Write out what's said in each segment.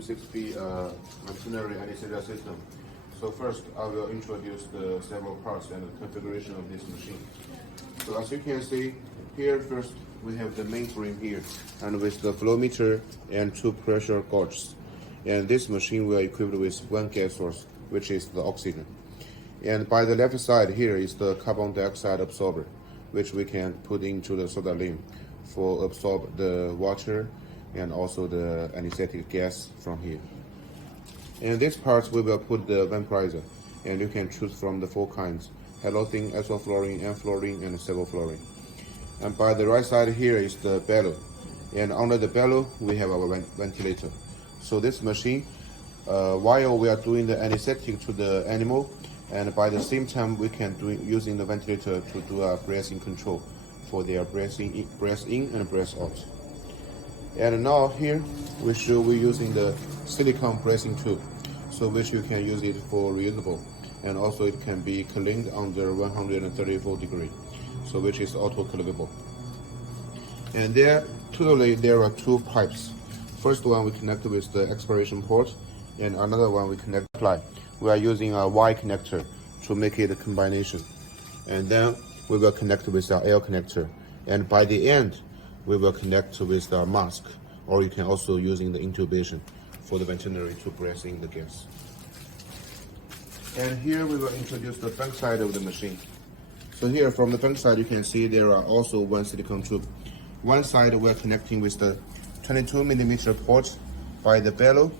DM6B machinery anesthesia system. So first, I will introduce the several parts and the configuration of this machine. So as you can see, here first we have the mainframe here, and with the flow meter and two pressure gauges. And this machine will equipped with one gas source, which is the oxygen. And by the left side here is the carbon dioxide absorber, which we can put into the soda limb for absorb the water and also the anesthetic gas from here. In this part, we will put the vaporizer, and you can choose from the four kinds: halothane, isoflurane, enflurane, and sevoflurane. And by the right side here is the bellow, and under the bellow we have our ventilator. So this machine, while we are doing the anesthetic to the animal, and by the same time we can do using the ventilator to do a breathing control for their breath in and breath out. And now here we're using the silicone breathing tube, so which you can use it for reusable, and also it can be cleaned under 134 degrees, so which is auto cleanable. And there are two pipes. First one we connect with the expiration port, and another one we connect apply. We are using a Y connector to make it a combination, and then we will connect with our L connector, and by the end we will connect with the mask, or you can also using the intubation for the veterinary to breathe in the gas. And here we will introduce the front side of the machine. So here from the front side you can see there are also one silicone tube. One side we are connecting with the 22mm port by the bellow,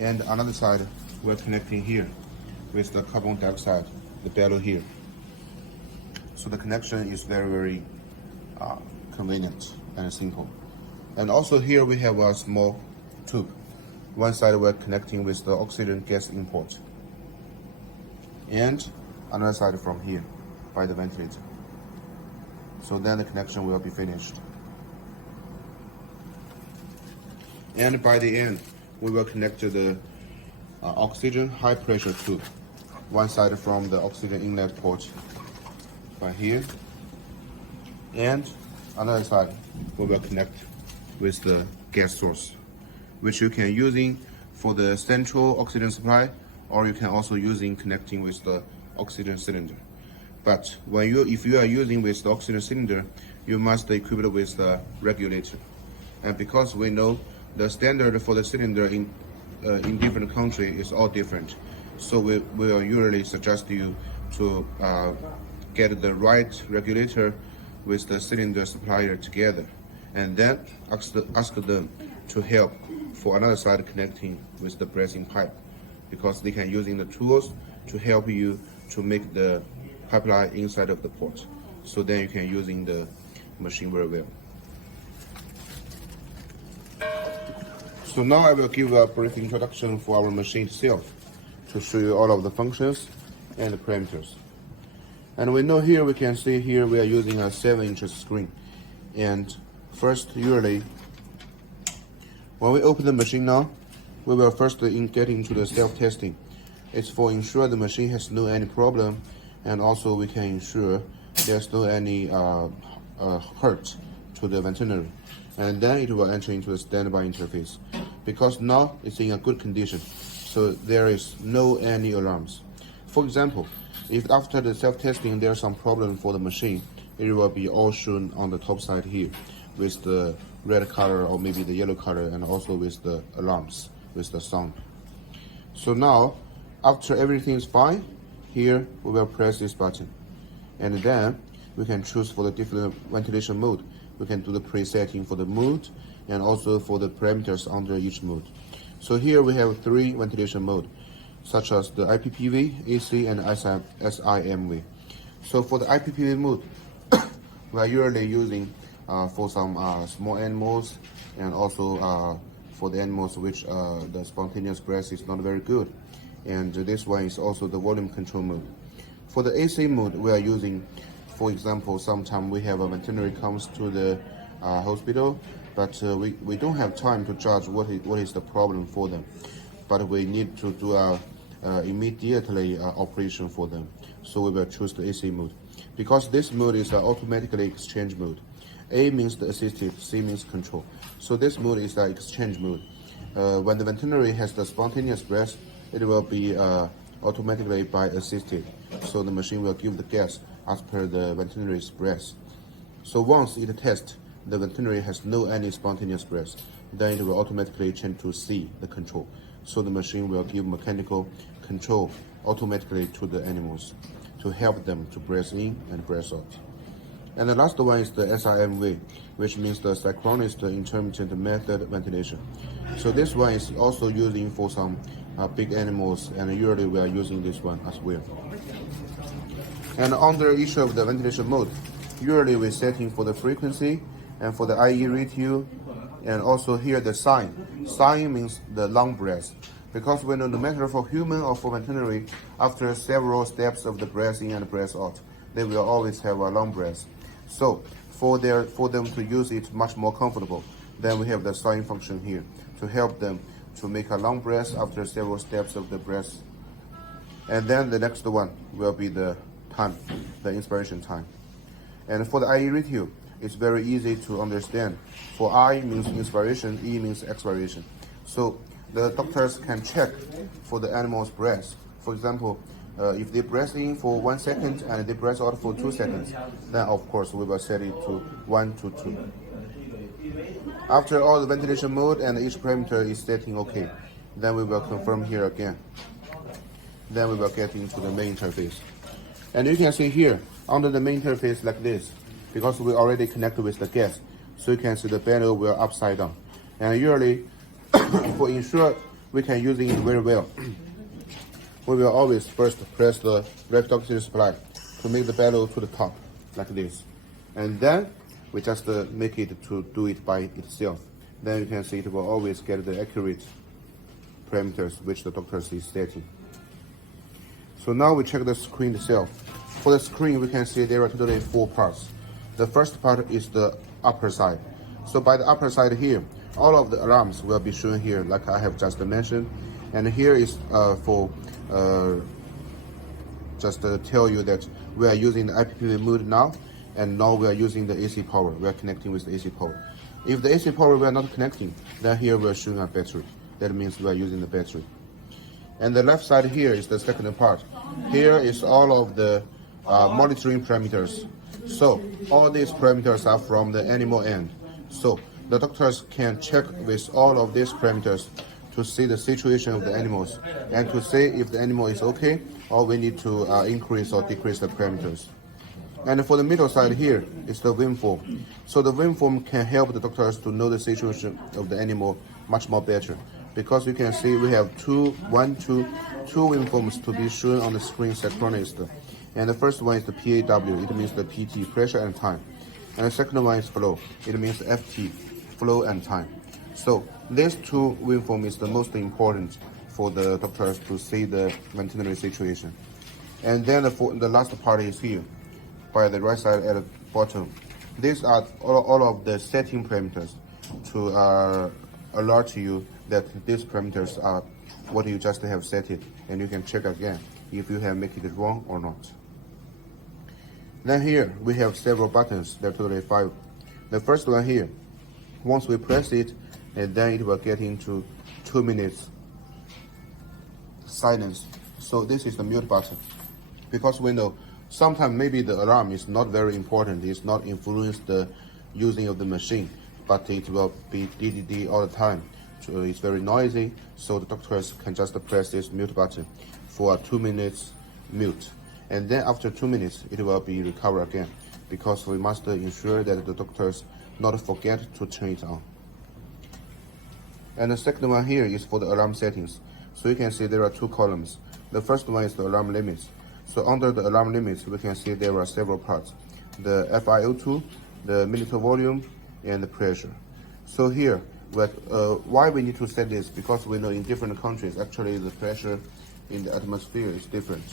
and another side we're connecting here with the carbon dioxide, the bellow here. So the connection is very convenient and simple. And also here we have a small tube. One side we're connecting with the oxygen gas import, and another side from here by the ventilator. So then the connection will be finished. And by the end, we will connect to the oxygen high pressure tube. One side from the oxygen inlet port by here, and another side we will connect with the gas source, which you can using for the central oxygen supply, or you can also using connecting with the oxygen cylinder. But if you are using with the oxygen cylinder, you must equip it with the regulator. And because we know the standard for the cylinder in different countries is all different, so we will usually suggest you to get the right regulator with the cylinder supplier together, and then ask them to help for another side connecting with the breathing pipe, because they can using the tools to help you to make the pipeline inside of the port, so then you can using the machine very well. So now I will give a brief introduction for our machine itself to show you all of the functions and the parameters. And we know here, we can see here we are using a 7-inch screen. And first, usually, when we open the machine now, we will first get into the self-testing. It's for ensure the machine has no any problem, and also we can ensure there's no any hurt to the veterinary. And then it will enter into the standby interface, because now it's in a good condition, so there is no any alarms. For example, if after the self-testing there's some problem for the machine, it will be all shown on the top side here with the red color or maybe the yellow color, and also with the alarms with the sound. So now, after everything is fine, here we will press this button, and then we can choose for the different ventilation mode. We can do the presetting for the mode and also for the parameters under each mode. So here we have 3 ventilation modes, such as the IPPV, AC, and SIMV. So for the IPPV mode, we are usually using for some small animals, and also for the animals which the spontaneous breath is not very good. And this one is also the volume control mode. For the AC mode, we are using, for example, sometimes we have a veterinary comes to the hospital, but we don't have time to judge what is the problem for them, but we need to do immediately operation for them. So we will choose the AC mode, because this mode is automatically exchange mode. A means the assisted, C means control. So this mode is the exchange mode. when the ventilatory has the spontaneous breath, it will be automatically by assisted. So the machine will give the gas as per the ventilatory's breath. So once it tests the ventilatory has no any spontaneous breath, then it will automatically change to C, the control. So the machine will give mechanical control automatically to the animals to help them to breathe in and breathe out. And the last one is the SIMV, which means the synchronous intermittent method ventilation. So this one is also using for some big animals, and usually we are using this one as well. And under each of the ventilation mode, usually we're setting for the frequency and for the IE ratio, and also here the sign. Sign means the long breath, because we know no matter for human or for ventilatory, after several steps of the breath in and breath out, they will always have a long breath. So for them to use it much more comfortable, then we have the sign function here to help them to make a long breath after several steps of the breath. And then the next one will be the time, the inspiration time. And for the IE ratio, it's very easy to understand. For I means inspiration, E means expiration. So the doctors can check for the animal's breath. For example, if they breathe in for 1 second and they breathe out for 2 seconds, then of course we will set it to 1 to 2. After all the ventilation mode and each parameter is setting okay, then we will confirm here again. Then we will get into the main interface. And you can see here, under the main interface like this, because we already connected with the gas, so you can see the panel will upside down. And usually, for ensure we can use it very well, we will always first press the rapid oxygen supply to make the barrel to the top, like this. And then we just make it to do it by itself. Then you can see it will always get the accurate parameters which the doctor is setting. So now we check the screen itself. For the screen, we can see there are totally 4 parts. The first part is the upper side. So by the upper side here, all of the alarms will be shown here, like I have just mentioned. And here is for just to tell you that we are using the IPPV mode now, and now we are using the AC power. We are connecting with the AC power. If the AC power we are not connecting, then here we are showing a battery. That means we are using the battery. And the left side here is the second part. Here is all of the monitoring parameters. So all these parameters are from the animal end. So the doctors can check with all of these parameters to see the situation of the animals and to say if the animal is okay or we need to increase or decrease the parameters. And for the middle side here is the waveform. So the waveform can help the doctors to know the situation of the animal much more better, because you can see we have two waveforms to be shown on the screen synchronized. And the first one is the PAW, it means the PT, pressure and time. And the second one is flow, it means FT, flow and time. So these two waveforms is the most important for the doctors to see the ventilatory situation. And then the last part is here, by the right side at the bottom. These are all of the setting parameters to alert you that these parameters are what you just have set it, and you can check again if you have made it wrong or not. Then here we have several buttons, there are totally 5. The first one here, once we press it, and then it will get into 2 minutes silence. So this is the mute button, because we know sometimes maybe the alarm is not very important, it's not influence the using of the machine, but it will be DDD all the time. So it's very noisy, so the doctors can just press this mute button for 2 minutes mute. And then after 2 minutes, it will be recovered again, because we must ensure that the doctors not forget to turn it on. And the second one here is for the alarm settings. So you can see there are 2 columns. The first one is the alarm limits. So under the alarm limits, we can see there are several parts. The FiO2, the millimeter volume, and the pressure. So here, why we need to set this? Because we know in different countries, actually the pressure in the atmosphere is different.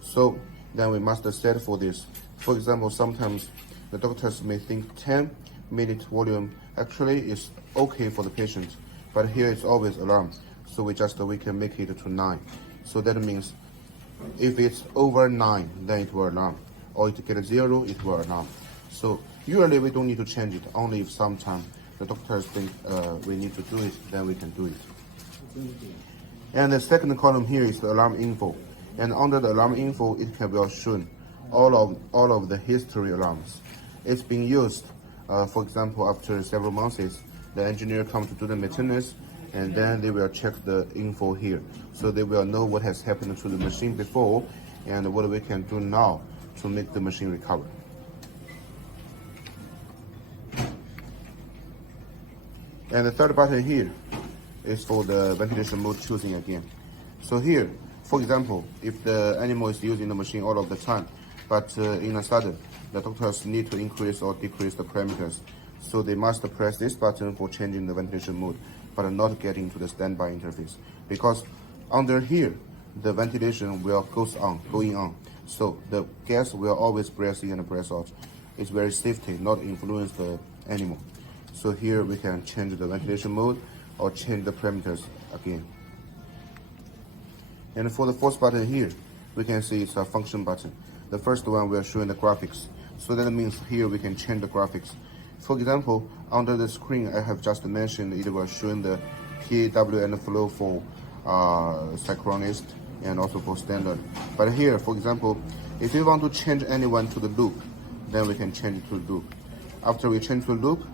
So then we must set for this. For example, sometimes the doctors may think 10 minute volume actually is okay for the patient, but here it's always alarm. So we can make it to 9. So that means if it's over 9, then it will alarm, or it gets 0, it will alarm. So usually we don't need to change it, only if sometimes the doctors think we need to do it, then we can do it. And the second column here is the alarm info. And under the alarm info, it can be shown all of the history alarms. It's been used, for example, after several months, the engineer comes to do the maintenance, and then they will check the info here. So they will know what has happened to the machine before and what we can do now to make the machine recover. And the third button here is for the ventilation mode choosing again. So here, for example, if the animal is using the machine all of the time, but in a sudden, the doctors need to increase or decrease the parameters. So they must press this button for changing the ventilation mode, but not getting to the standby interface. Because under here, the ventilation will going on. So the gas will always breath in and breath out. It's very safety, not influence the animal. So here we can change the ventilation mode or change the parameters again. And for the fourth button here, we can see it's a function button. The first one we are showing the graphics. So that means here we can change the graphics. For example, under the screen I have just mentioned, it was showing the PAW and the flow for synchronized and also for standard. But here, for example, if we want to change anyone to the loop, then we can change it to loop. After we change to loop,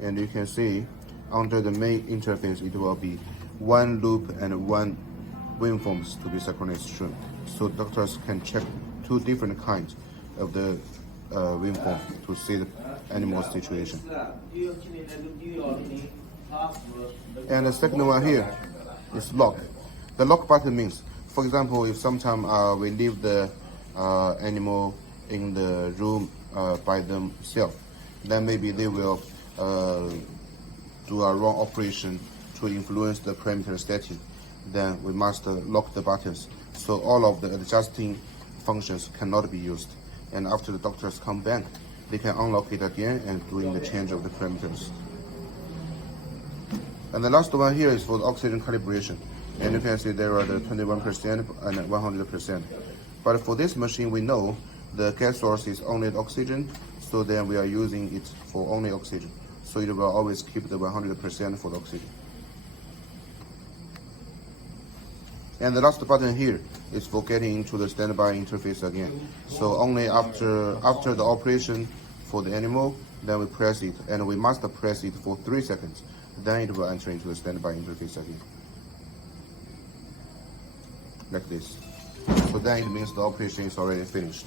and you can see under the main interface, it will be one loop and one waveforms to be synchronized soon. So doctors can check two different kinds of the waveform to see the animal situation. And the second one here is lock. The lock button means, for example, if sometime we leave the animal in the room by themselves, then maybe they will do a wrong operation to influence the parameter setting. Then we must lock the buttons, so all of the adjusting functions cannot be used. And after the doctors come back, they can unlock it again and doing the change of the parameters. And the last one here is for the oxygen calibration. And you can see there are the 21% and 100%. But for this machine, we know the gas source is only the oxygen, so then we are using it for only oxygen. So it will always keep the 100% for the oxygen. And the last button here is for getting into the standby interface again. So only after the operation for the animal, then we press it, and we must press it for 3 seconds. Then it will enter into the standby interface again. Like this. So then it means the operation is already finished.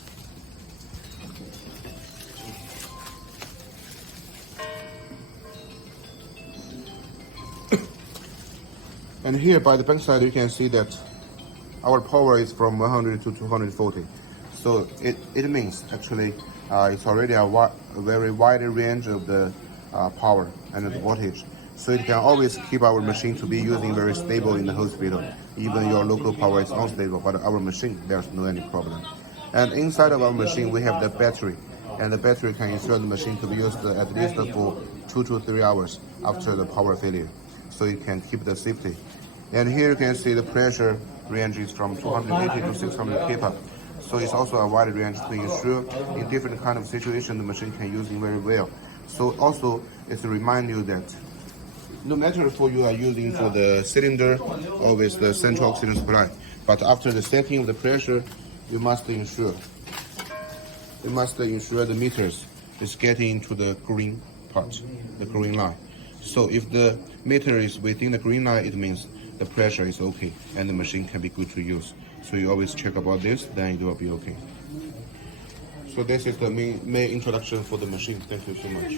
And here by the back side, you can see that our power is from 100 to 240. So it means actually it's already a very wide range of the power and the voltage. So it can always keep our machine to be using very stable in the hospital. Even your local power is unstable, but our machine, there's no any problem. And inside of our machine, we have the battery. And the battery can ensure the machine to be used at least for 2 to 3 hours after the power failure. So it can keep the safety. And here you can see the pressure ranges from 280 to 600 kPa. So it's also a wide range to ensure in different kind of situation the machine can use it very well. So also it's to remind you that no matter if you are using for the cylinder or with the central oxygen supply, but after the setting of the pressure, you must ensure the meters is getting into the green part, the green line. So if the meter is within the green line, it means the pressure is okay and the machine can be good to use. So you always check about this, then it will be okay. So this is the main introduction for the machine. Thank you so much.